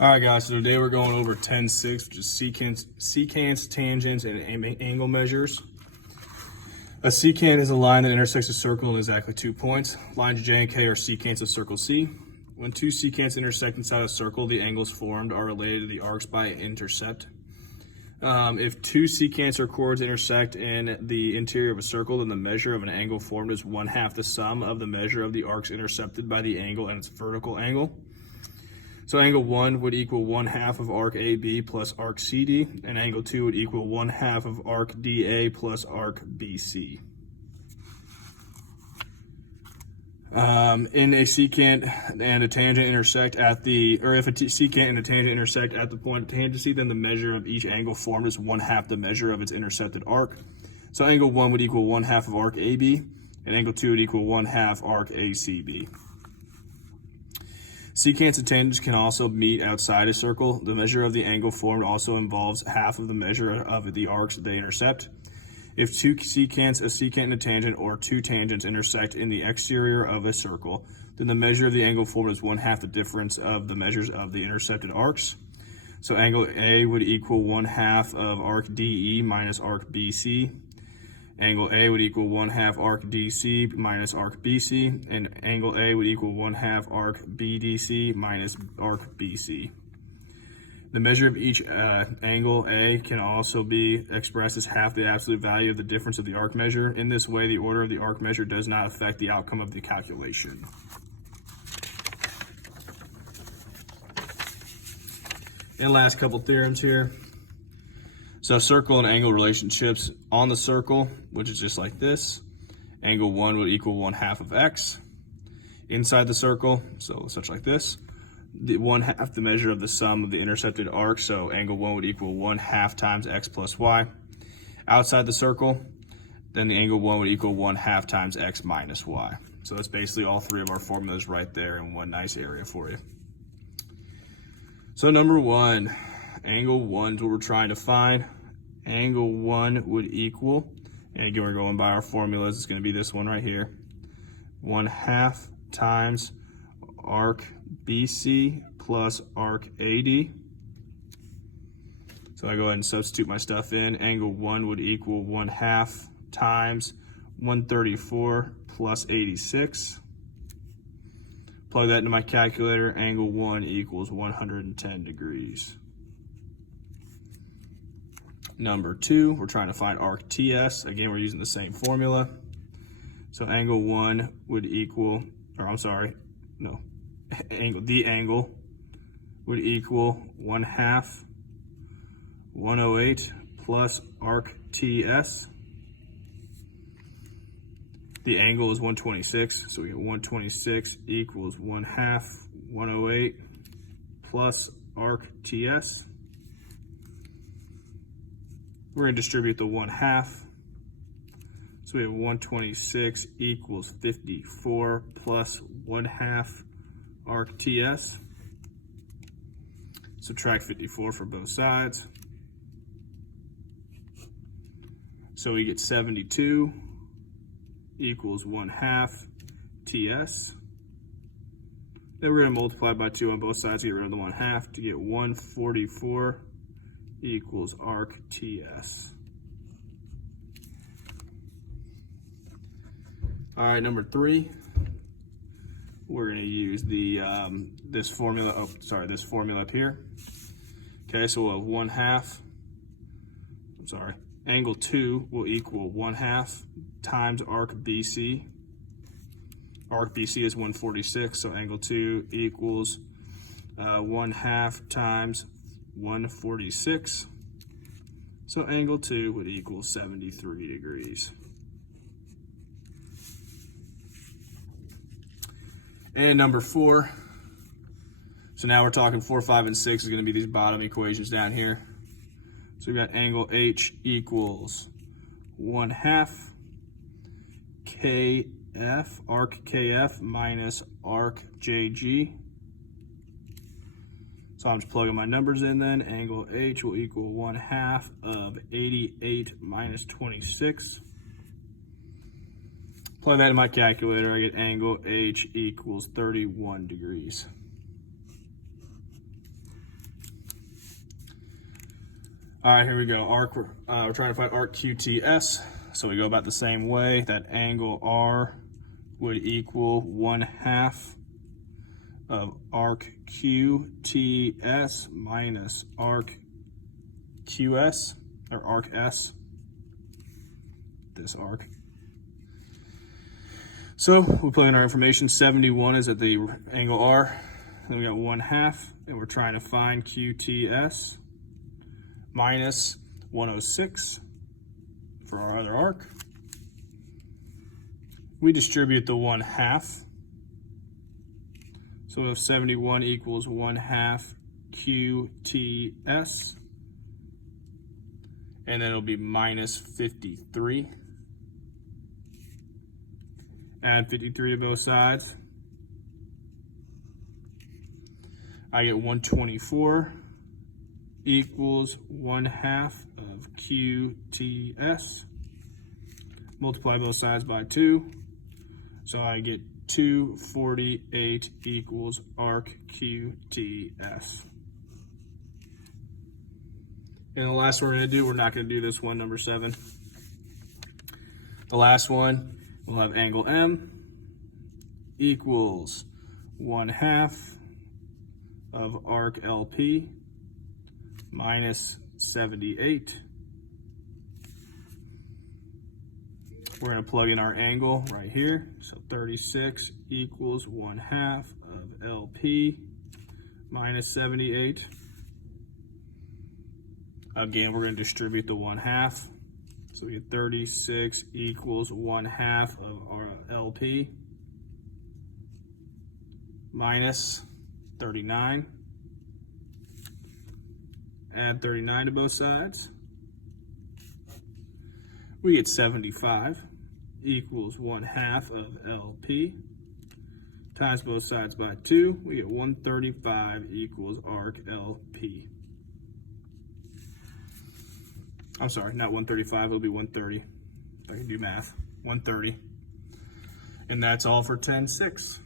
All right, guys, so today we're going over 10-6, which is secants, tangents, and angle measures. A secant is a line that intersects a circle in exactly 2 points. Lines J and K are secants of circle C. When two secants intersect inside a circle, the angles formed are related to the arcs by an intercept. If two secants or chords intersect in the interior of a circle, then the measure of an angle formed is 1/2 the sum of the measure of the arcs intercepted by the angle and its vertical angle. So angle 1 would equal 1/2 of arc AB plus arc CD, and angle 2 would equal 1/2 of arc DA plus arc BC. In a secant and a tangent intersect at the, or if a secant and a tangent intersect at the point of tangency, then the measure of each angle formed is 1/2 the measure of its intercepted arc. So angle 1 would equal 1/2 of arc AB, and angle 2 would equal 1/2 arc ACB. Secants and tangents can also meet outside a circle. The measure of the angle formed also involves half of the measure of the arcs that they intercept. If two secants, a secant and a tangent, or two tangents intersect in the exterior of a circle, then the measure of the angle formed is 1/2 the difference of the measures of the intercepted arcs. So angle A would equal 1/2 of arc DE minus arc BC. Angle A would equal 1/2 arc DC minus arc BC, and angle A would equal 1/2 arc BDC minus arc BC. The measure of each angle A can also be expressed as half the absolute value of the difference of the arc measure. In this way, the order of the arc measure does not affect the outcome of the calculation. And last couple theorems here. So circle and angle relationships on the circle, which is just like this. Angle 1 would equal 1/2 of x. Inside the circle, so such like this. The 1/2 the measure of the sum of the intercepted arcs, so angle 1 would equal 1/2 times x plus y. Outside the circle, then the angle 1 would equal 1/2 times x minus y. So that's basically all three of our formulas right there in one nice area for you. So number 1, angle 1 is what we're trying to find. Angle 1 would equal, and again we're going by our formulas, it's going to be this one right here, 1/2 times arc BC plus arc AD. So I go ahead and substitute my stuff in. Angle 1 would equal 1/2 times 134 plus 86. Plug that into my calculator. Angle 1 equals 110 degrees. Number 2, we're trying to find arc TS. Again, we're using the same formula. So angle 1 would equal, or I'm sorry, no, the angle would equal 1/2 108 plus arc TS. The angle is 126, so we get 126 equals 1/2 108 plus arc TS. We're going to distribute the 1/2. So we have 126 equals 54 plus 1/2 arc TS. Subtract 54 for both sides. So we get 72 equals 1/2 TS. Then we're going to multiply by 2 on both sides to get rid of the 1/2 to get 144 equals arc TS. All right, number 3, we're going to use the this formula up here. Okay, so we'll have 1/2. Angle 2 will equal 1/2 times arc BC. Arc BC is 146, so angle 2 equals 1/2 times 146. So angle 2 would equal 73 degrees. And number 4. So now we're talking 4, 5, and 6 is going to be these bottom equations down here. So we've got angle H equals 1/2 KF, arc KF minus arc JG. So I'm just plugging my numbers in then. Angle H will equal 1/2 of 88 minus 26. Plug that in my calculator, I get angle H equals 31 degrees. All right, here we go. Arc, we're trying to find arc QTS. So we go about the same way. That angle R would equal 1/2 of arc QTS minus arc QS, or arc S, this arc. So we plug in our information. 71 is at the angle R. Then we got 1/2, and we're trying to find QTS minus 106 for our other arc. We distribute the 1/2. So we have 71 equals 1/2 QTS. And then it'll be minus 53. Add 53 to both sides. I get 124 equals 1/2 of QTS. Multiply both sides by 2. So I get 248 equals arc QTS. And the last one we're going to do, we're not going to do this one, number 7. The last one, we'll have angle M equals 1/2 of arc LP minus 78. We're going to plug in our angle right here. So 36 equals 1/2 of LP minus 78. Again, we're going to distribute the 1/2. So we get 36 equals 1/2 of our LP minus 39. Add 39 to both sides. We get 75 equals 1/2 of LP times both sides by 2. We get 135 equals arc LP. I'm sorry, not 135, it'll be 130. I can do math. 130. And that's all for 10-6.